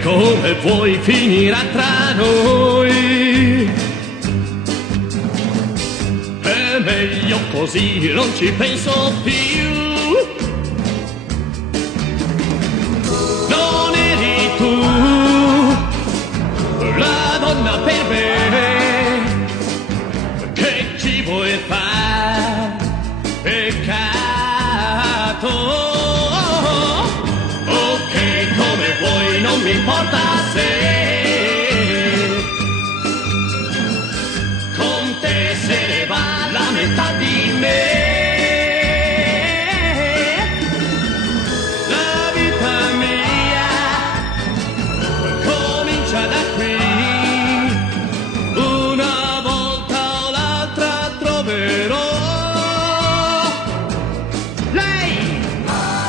come vuoi finirà tra noi. È meglio così, non ci penso più. Non eri tu la donna per me, che ci vuoi fare peccato. Non mi importa se con te se ne va la metà di me. La vita mia comincia da qui, una volta o l'altra troverò lei,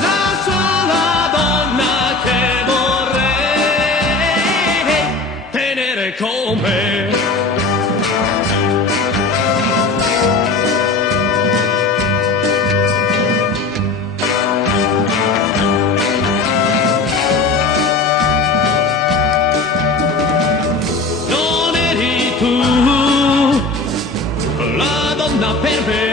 la sola donna che con me. Non eri tu la donna per me.